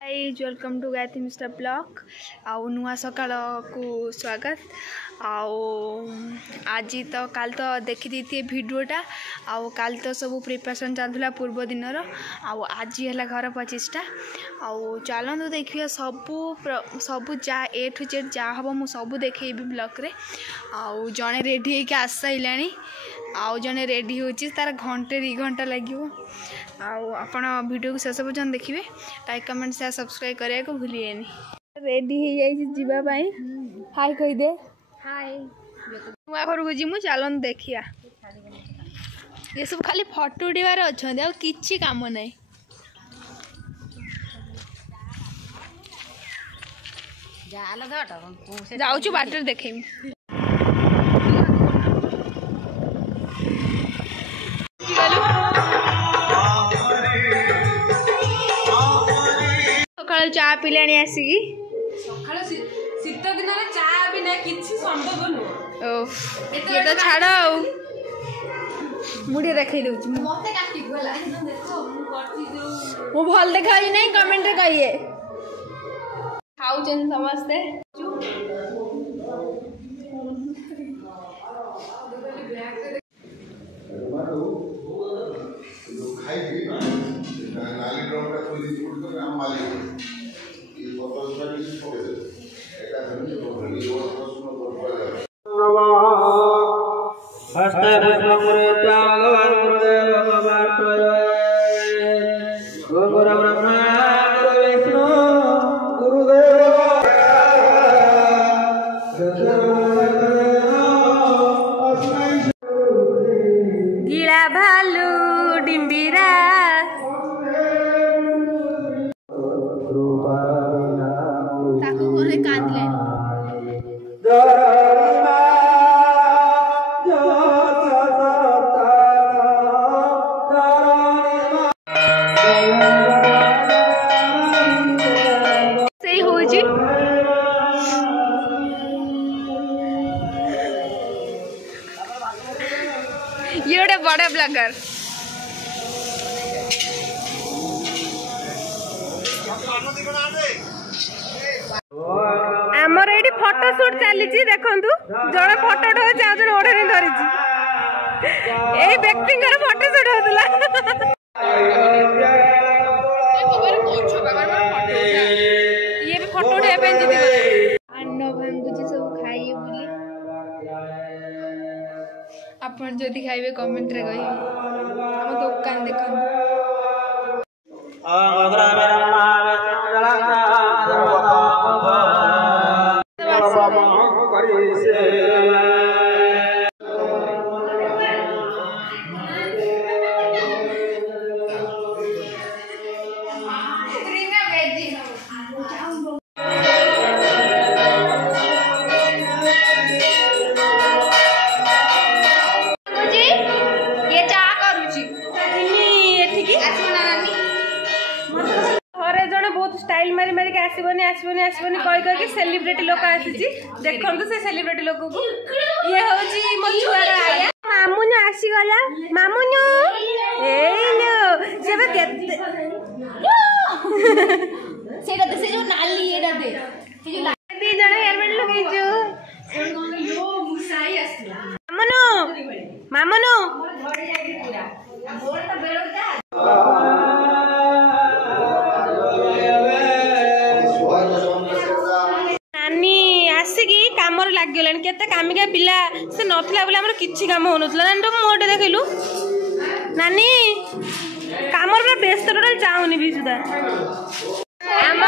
Guys welcome to Gayatri mister blog आउ नुआ सकाल को स्वागत आज तो काल तो देखी दी भिडियोटा आउ काल तो सब प्रिपरेशन चलता पूर्व दिन आज है घर 25टा आउ चलतु देखिए सबू जा ए टू जेड जहाँ हम मुझे सबू देखेबी ब्लॉग रे आउ जड़े रेडी होके आस सारे आउ जड़े रेडी हो तार घंटे 2 घंटा लगे आपण वीडियो को शेष पर्यटन देखिए लाइक कमेंट शेयर सब्सक्राइब करने को भूलिएनि रेडी हो जाए हाय कहीदे हाय नुआ घर को जीमु चलन देखिया ये सब खाली फटो उठार अच्छा कि काम ना जाऊँ बाटर देखेमी सकाल चा पिला आसिकी शीत दिन चा बिना किसी संभव नुह ये तो छाड़ मुझे देखे दूँ मु भल देखा नहीं कमेंट कहिए खाऊ समस्ते गिला भालू डिम्बिरा ताको कोने कांदले सही हो जी ये गोटे बड़े ब्लॉगर आमर ये फोटो शूट चली देखु जड़े फोटो उठाऊँ ओढ़नी धरी यही व्यक्ति फोटो शूट होता ये भी फोटो उठाई अन्न भांगुची सब खाई बोली आपण जदि खाइबे कमेंट रे कहि हम दुकान देखन स्टाइल मारी मारी आसबनी आसबनी आसबनी कही सेलिब्रिटी लोक आसी देखो से सेलिब्रिटी लोक को ये हूँ मो छुआर आया मामुन आसीगला मामुन दी जन हेलमेट लगे मामुन कमर लगे केते कामिका पिला से नथिला बोले हमर किछि काम होनथला नानी मोटे देखिलु नानी कामर रे व्यस्त टोटल चाहुनी भी सुदा हम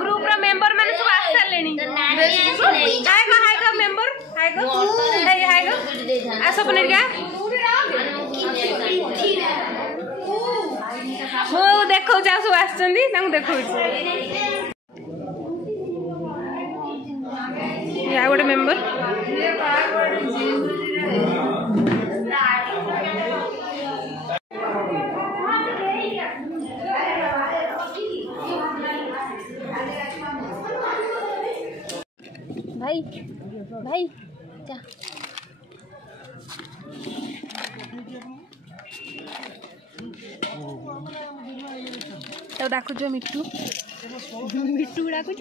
ग्रुप रो मेंबर माने सब आस सालेनी हाय को मेंबर हाय को आ सब ने क्या हो देखौ जा सब आछंदी तांग देखौ या गोटे मेंबर भाई भाई क्या तो डाकुछ मिट्टू मिट्टू डाकुछ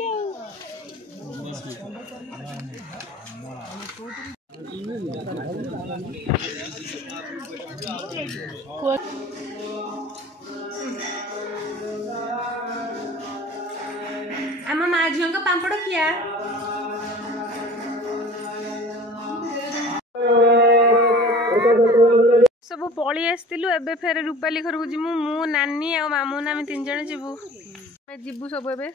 आम माँ झील का पापड़ किया सब पलि आसलु एबे फेर रूपाली घर को जीमु मु नानी आ मामू आम 3 जण जीवु जीवु सब एबे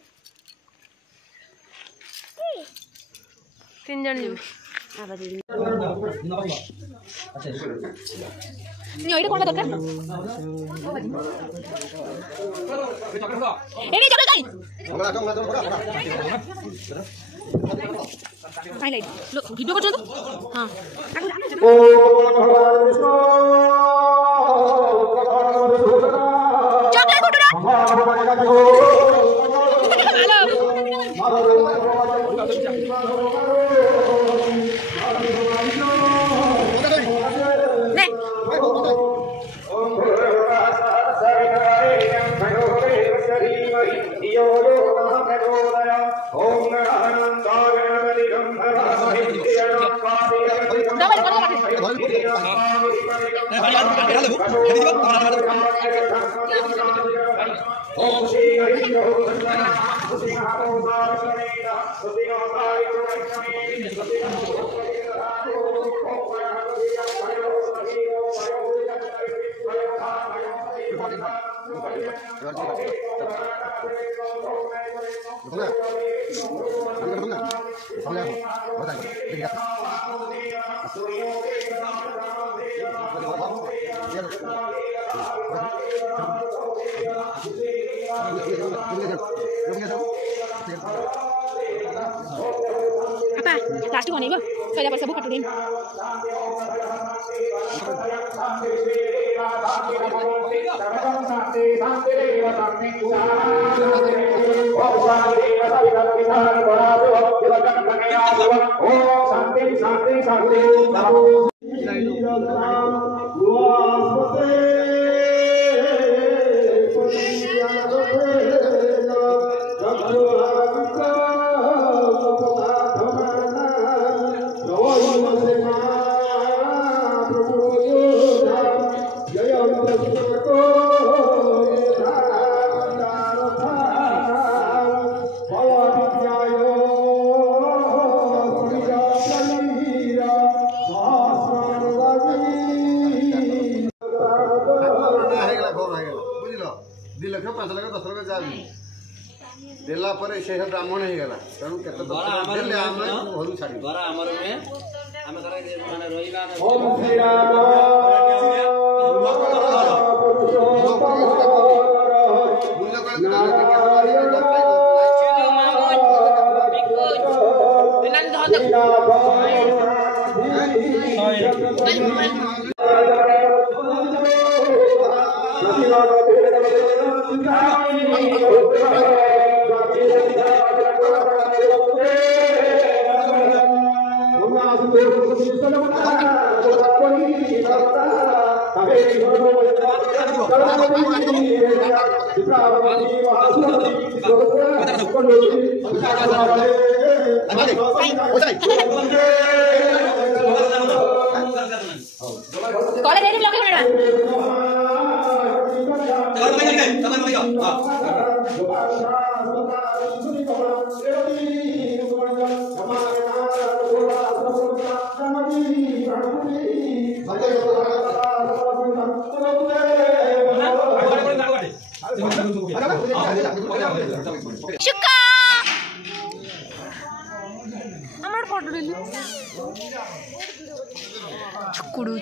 3 जण जीवु वीडियो कर हाँ लास्ट को नहीं सजा पर सब काट दें देला पर से ब्राह्मण हो गला तेणु केते देले हम घर छाड़ी द्वारा हमर में हम करा माने रोइला ओम श्री राम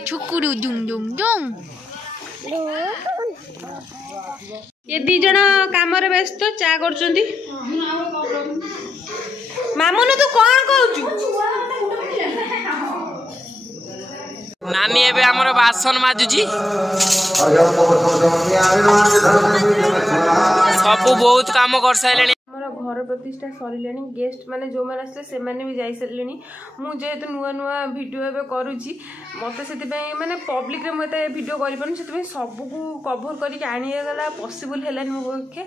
छुकुडू जुम जुम जुम ये दी जण काम रे व्यस्त चा करछंती मामुनु तू कोन कहउछु नानी एबे हमर बासन माजुजी सब बहुत काम कर साइलेनी हमर घर प्रतिष्ठा सरिलानी गेस्ट माने जो मैंने आसले से भी जाई सारे मुझे नुआ नुआ वीडियो एवं करुच्ची मत से माने पब्लिक रे मत वीडियो कर सबको कभर करके आनीगला पॉसिबल है मो पक्षे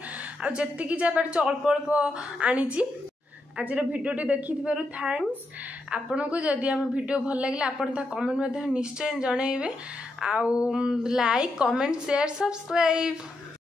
आती जा पार्छ अल्प अल्प आनी आज भिडियोटी देखि थैंक्स आपण को जदि आम वीडियो भल लगे आपण कमेंट निश्चय जनइबे आउ लाइक कमेंट शेयर सब्सक्राइब।